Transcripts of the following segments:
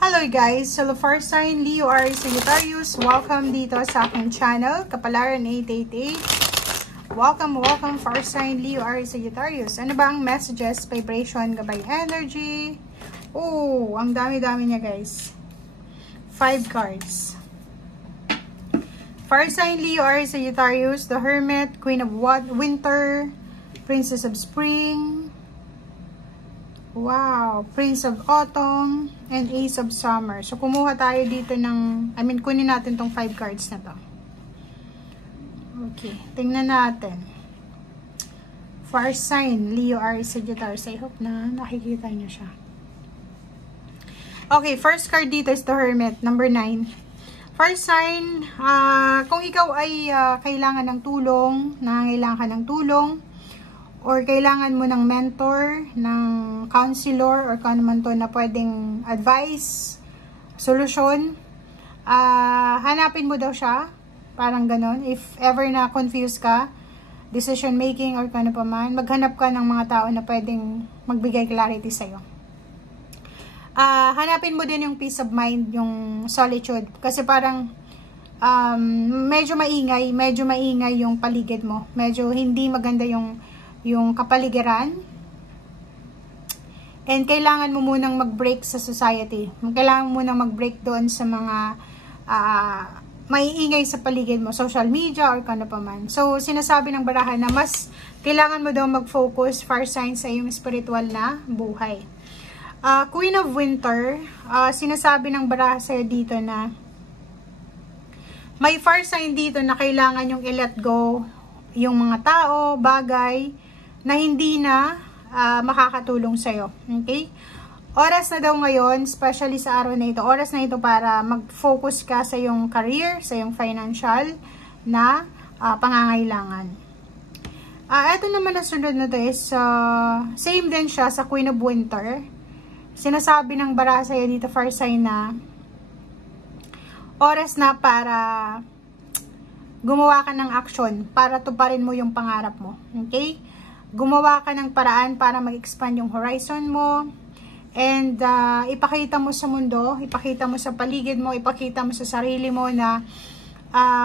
Hello guys! So the first sign, Leo Aries Sagittarius. Welcome dito sa aking channel, Kapalaran 888. Welcome first sign, Leo Aries Sagittarius. Ano ba ang messages, vibration, gabay energy? Oh, ang dami-dami niya guys. 5 cards. First sign, Leo Aries Sagittarius, the Hermit, Queen of Winter, Princess of Spring, wow, Prince of Autumn, and Ace of Summer. So, kumuha tayo dito ng, kunin natin tong 5 cards na to. Okay, tingnan natin. First sign, Leo Aries Sagittarius. I hope na nakikita nyo siya. Okay, first card dito is the Hermit, number 9. First sign, kung ikaw ay kailangan ng tulong, nangangailangan ka ng tulong, or kailangan mo ng mentor, ng counselor, or kung ano man to na pwedeng advice, solusyon, hanapin mo daw siya, parang ganon. If ever na confused ka, decision making, or kung ano pa man, maghanap ka ng mga tao na pwedeng magbigay clarity sa'yo. Hanapin mo din yung peace of mind, yung solitude, kasi parang medyo maingay yung paligid mo, medyo hindi maganda yung kapaligiran, and kailangan mo munang mag-break sa society. Kailangan mo munang mag-break doon sa mga maiingay sa paligid mo, social media or kano pa man. So, sinasabi ng barahan na mas kailangan mo daw mag-focus, far sign, sa iyong spiritual na buhay. Queen of Winter, sinasabi ng baraha sa'yo dito na may far sign dito na kailangan yung i-let go yung mga tao, bagay, na hindi na makakatulong sa'yo. Okay? Oras na daw ngayon, especially sa araw na ito, oras na ito para mag-focus ka sa iyong career, sa iyong financial na pangangailangan. Ito naman na sunod na to is, same din siya sa Queen of Winter. Sinasabi ng bara sa'yo dito, first sign, na oras na para gumawa ka ng action para tuparin mo yung pangarap mo. Okay? Gumawa ka ng paraan para mag-expand yung horizon mo, and ipakita mo sa mundo, ipakita mo sa paligid mo, ipakita mo sa sarili mo na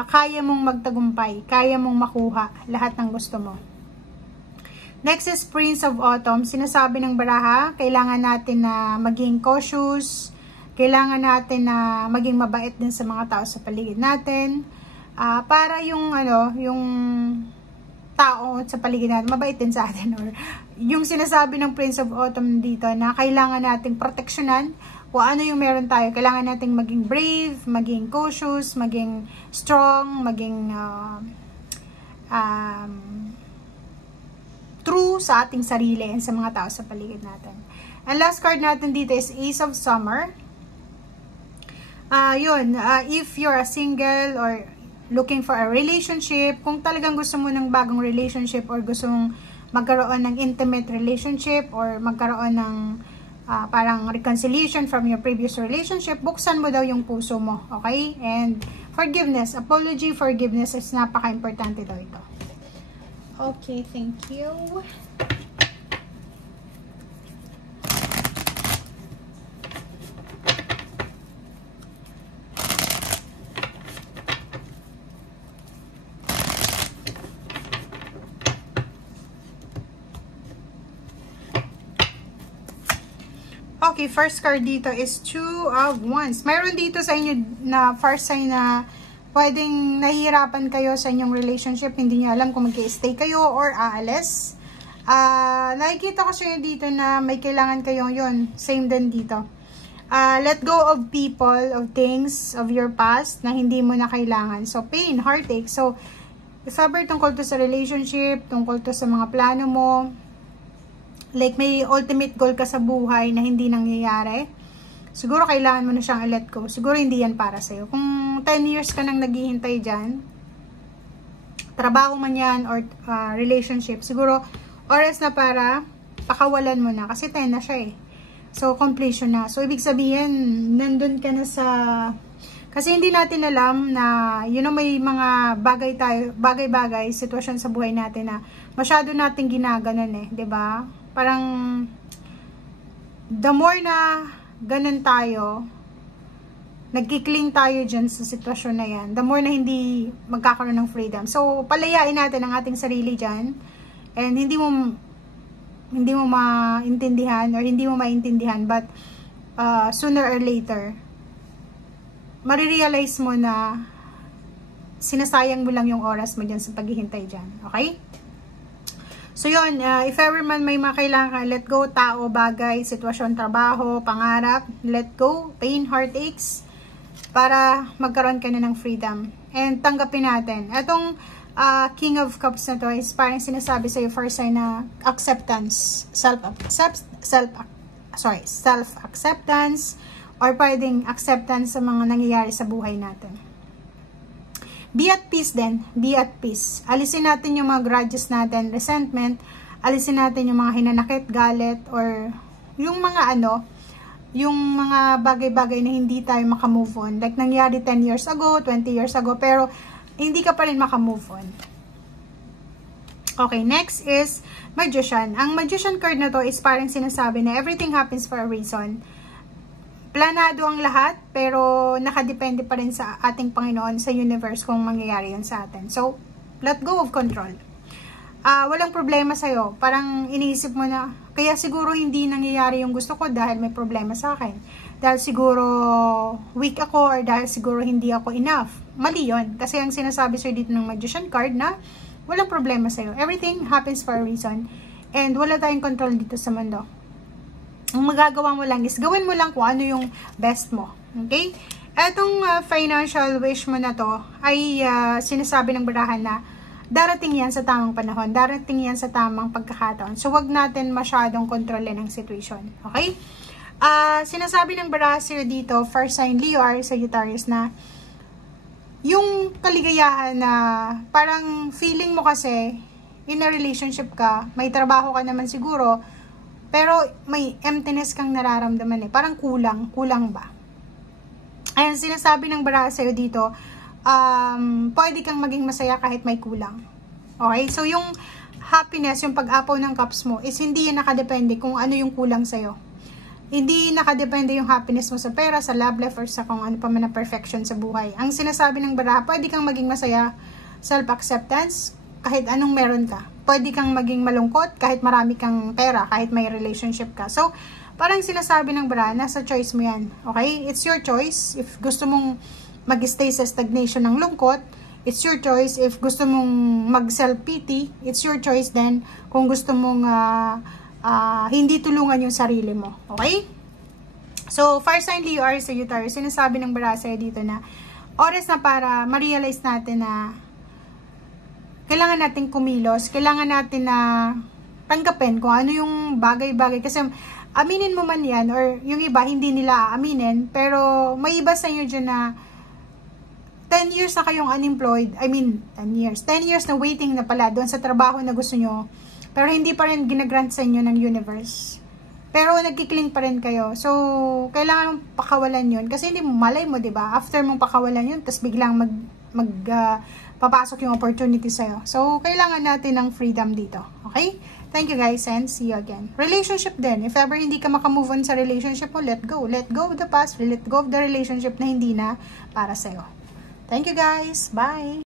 kaya mong magtagumpay, kaya mong makuha lahat ng gusto mo. Next is Prince of Autumn. Sinasabi ng baraha, kailangan natin na maging cautious, kailangan natin na maging mabait din sa mga tao sa paligid natin, para yung tao sa paligid natin mabait din sa atin, or yung sinasabi ng Prince of Autumn dito na kailangan nating proteksyonan kung ano yung meron tayo. Kailangan nating maging brave, maging cautious, maging strong, maging true sa ating sarili and sa mga tao sa paligid natin. And last card natin dito is Ace of Summer. If you're a single or looking for a relationship, kung talagang gusto mo ng bagong relationship, or gusto mong magkaroon ng intimate relationship, or magkaroon ng parang reconciliation from your previous relationship, buksan mo daw yung puso mo, okay? And forgiveness, apology, forgiveness is napaka-importante daw ito. Okay, thank you. Okay, first card dito is Two of Wands. Mayroon dito sa inyo na first sign na pwedeng nahihirapan kayo sa inyong relationship, hindi niyo alam kung mag-i-stay kayo or aalis. Nakikita ko sa inyo dito na may kailangan kayo, yun, same din dito. Let go of people, of things, of your past na hindi mo na kailangan. So, pain, heartache. So, if ever tungkol to sa relationship, tungkol to sa mga plano mo, like may ultimate goal ka sa buhay na hindi nangyayari, siguro kailangan mo na siyang i-let go. Siguro hindi yan para sa'yo. Kung 10 years ka nang naghihintay dyan, trabaho man yan or relationship, siguro oras na para pakawalan mo na. Kasi 10 na siya eh. So, completion na. So, ibig sabihin, nandun ka na sa... Kasi hindi natin alam na, may mga bagay-bagay, sitwasyon sa buhay natin na masyado natin ginaganon eh. 'Di ba? Parang, the more na ganun tayo, nagkikling tayo dyan sa sitwasyon na yan, the more na hindi magkakaroon ng freedom. So, palayain natin ang ating sarili dyan, and hindi mo maintindihan or hindi mo maintindihan, but sooner or later, marirealize mo na sinasayang mo lang yung oras mo dyan sa paghihintay dyan. Okay? So, yun, if ever man may mga kailangan ka, let go, tao, bagay, sitwasyon, trabaho, pangarap, let go, pain, heartaches, para magkaroon ka na ng freedom. And tanggapin natin. Itong King of Cups na to is parang sinasabi sa'yo first sign na acceptance, self-acceptance, or pwedeng acceptance sa mga nangyayari sa buhay natin. Be at peace din. Be at peace. Alisin natin yung mga grudges natin, resentment, alisin natin yung mga hinanakit, galit, or yung mga yung mga bagay-bagay na hindi tayo makamove on. Like, nangyari 10 years ago, 20 years ago, pero hindi ka pa rin makamove on. Okay, next is Magician. Ang Magician card na to is parang sinasabi na everything happens for a reason. Planado ang lahat, pero nakadepende pa rin sa ating Panginoon, sa universe, kung mangyayari yun sa atin. So, let go of control. Walang problema sa'yo. Parang iniisip mo na, kaya siguro hindi nangyayari yung gusto ko dahil may problema sa akin. Dahil siguro weak ako, or dahil siguro hindi ako enough. Mali yun. Kasi ang sinasabi sa'yo dito ng Magician card na walang problema sa'yo. Everything happens for a reason. And wala tayong control dito sa mundo. Ang magagawa mo lang is gawin mo lang kung ano yung best mo. Okay? Etong financial wish mo na to ay sinasabi ng barahan na darating yan sa tamang panahon, darating yan sa tamang pagkakataon. So, wag natin masyadong kontrolin ang situation. Okay? Sinasabi ng barahan dito, first sign Leo or Sagittarius, na yung kaligayahan na parang feeling mo kasi in a relationship ka, may trabaho ka naman siguro, pero may emptiness kang nararamdaman eh. Parang kulang ba? Ayan, sinasabi ng barahan sa'yo dito, pwede kang maging masaya kahit may kulang. Okay? So, yung happiness, yung pag-apaw ng cups mo, is hindi yan nakadepende kung ano yung kulang sa'yo. Hindi nakadepende yung happiness mo sa pera, sa love life, or sa kung ano pa man na perfection sa buhay. Ang sinasabi ng baraha, pwede kang maging masaya, self-acceptance, kahit anong meron ka. Pwede kang maging malungkot, kahit marami kang pera, kahit may relationship ka. So, parang sinasabi ng baraha, nasa choice mo yan. Okay? It's your choice. If gusto mong mag-stay sa stagnation ng lungkot, it's your choice. If gusto mong mag-self-pity, it's your choice then kung gusto mong hindi tulungan yung sarili mo. Okay? So, fire sign Leo or Sagittarius, sinasabi ng baraha dito na oras na para ma-realize natin na kailangan natin kumilos, kailangan natin na tanggapin kung ano yung bagay-bagay. Kasi aminin mo man yan, or yung iba hindi nila aaminin, pero may iba sa inyo dyan na 10 years na kayong unemployed, 10 years na waiting na pala doon sa trabaho na gusto nyo, pero hindi pa rin ginagrant sa inyo ng universe. Pero nagkikling pa rin kayo. So, kailangan mong pakawalan yun. Kasi hindi mo malay mo, diba? After mong pakawalan yun, tapos biglang papasok yung opportunity sa'yo. So, kailangan natin ng freedom dito. Okay? Thank you guys and see you again. Relationship din. If ever hindi ka makamove on sa relationship mo, let go. Let go of the past. Let go of the relationship na hindi na para sa'yo. Thank you guys. Bye!